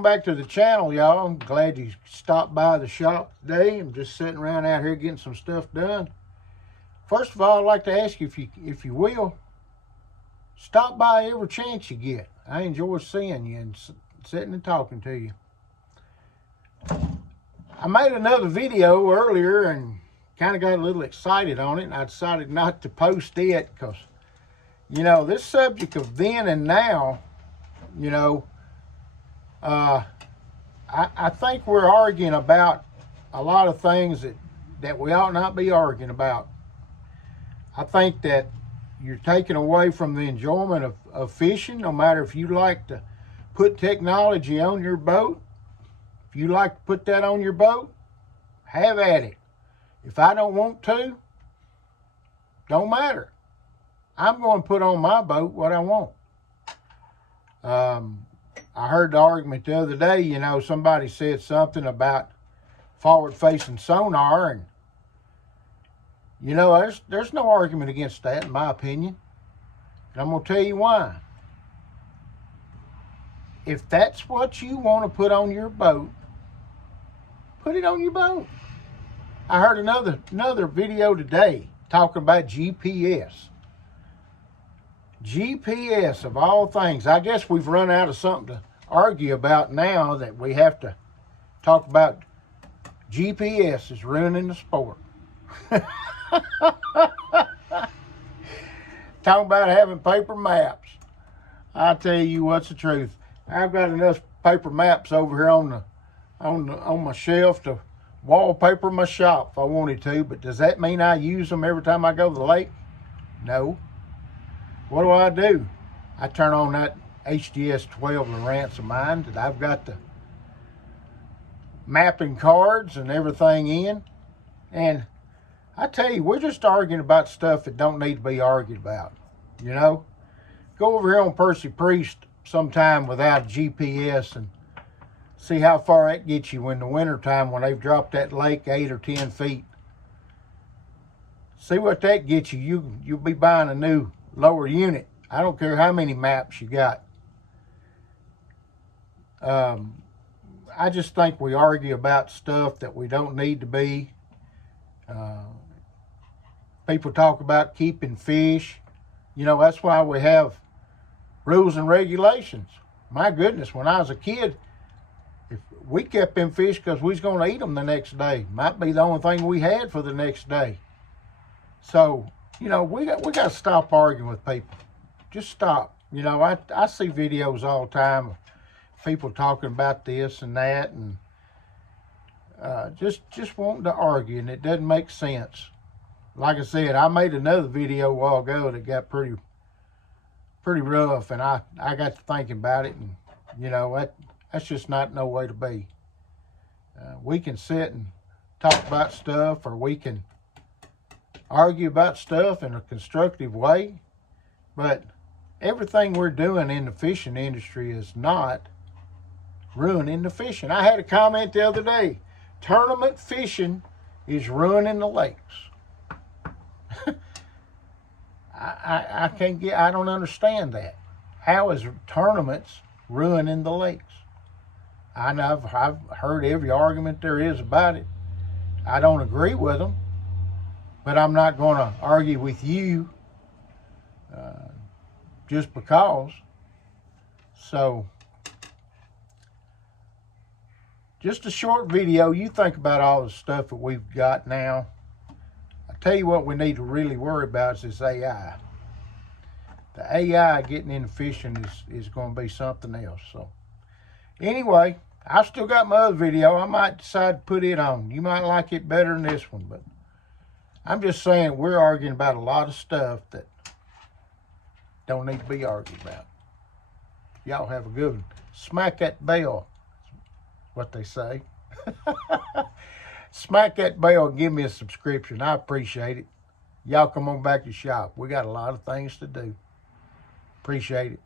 Welcome back to the channel, y'all. I'm glad you stopped by the shop today. I'm just sitting around out here getting some stuff done. First of all, I'd like to ask you, if you will, stop by every chance you get. I enjoy seeing you and sitting and talking to you. I made another video earlier and kind of got a little excited on it, and I decided not to post it because, you know, this subject of then and now, you know, I think we're arguing about a lot of things that we ought not be arguing about. I think that you're taking away from the enjoyment of fishing, no matter if you like to put technology on your boat. If you like to put that on your boat, have at it. If I don't want to, don't matter. I'm going to put on my boat what I want. I heard the argument the other day, you know, somebody said something about forward-facing sonar, and, you know, there's no argument against that, in my opinion. And I'm going to tell you why. If that's what you want to put on your boat, put it on your boat. I heard another video today talking about GPS. GPS, of all things. I guess we've run out of something to argue about now that we have to talk about. GPS is ruining the sport. Talking about having paper maps. I tell you what's the truth. I've got enough paper maps over here on my shelf to wallpaper my shop if I wanted to, but does that mean I use them every time I go to the lake? No. What do? I turn on that HDS 12 Lowrance of mine that I've got the mapping cards and everything in, and I tell you, we're just arguing about stuff that don't need to be argued about. You know, go over here on Percy Priest sometime without GPS and see how far that gets you in the wintertime when they've dropped that lake 8 or 10 feet. See what that gets you. You'll be buying a new lower unit. I don't care how many maps you got. I just think we argue about stuff that we don't need to be. People talk about keeping fish. You know, that's why we have rules and regulations. My goodness, when I was a kid, if we kept them fish because we was going to eat them the next day. Might be the only thing we had for the next day. So, you know, we got to stop arguing with people. Just stop. You know, I see videos all the time of people talking about this and that, and just wanting to argue, and it doesn't make sense. Like I said, I made another video a while ago that got pretty rough, and I got to thinking about it, and, you know, that's just not no way to be. We can sit and talk about stuff, or we can argue about stuff in a constructive way, but everything we're doing in the fishing industry is not ruining the fishing. I had a comment the other day, tournament fishing is ruining the lakes. I don't understand that. How is tournaments ruining the lakes? I've heard every argument there is about it. I don't agree with them, but I'm not going to argue with you just because. So, just a short video. You think about all the stuff that we've got now. I tell you what we need to really worry about is this AI. The AI getting into fishing is going to be something else. So, anyway, I've still got my other video. I might decide to put it on. You might like it better than this one, but I'm just saying we're arguing about a lot of stuff that don't need to be argued about. Y'all have a good one. Smack that bell, what they say. Smack that bell and give me a subscription. I appreciate it. Y'all come on back to shop. We got a lot of things to do. Appreciate it.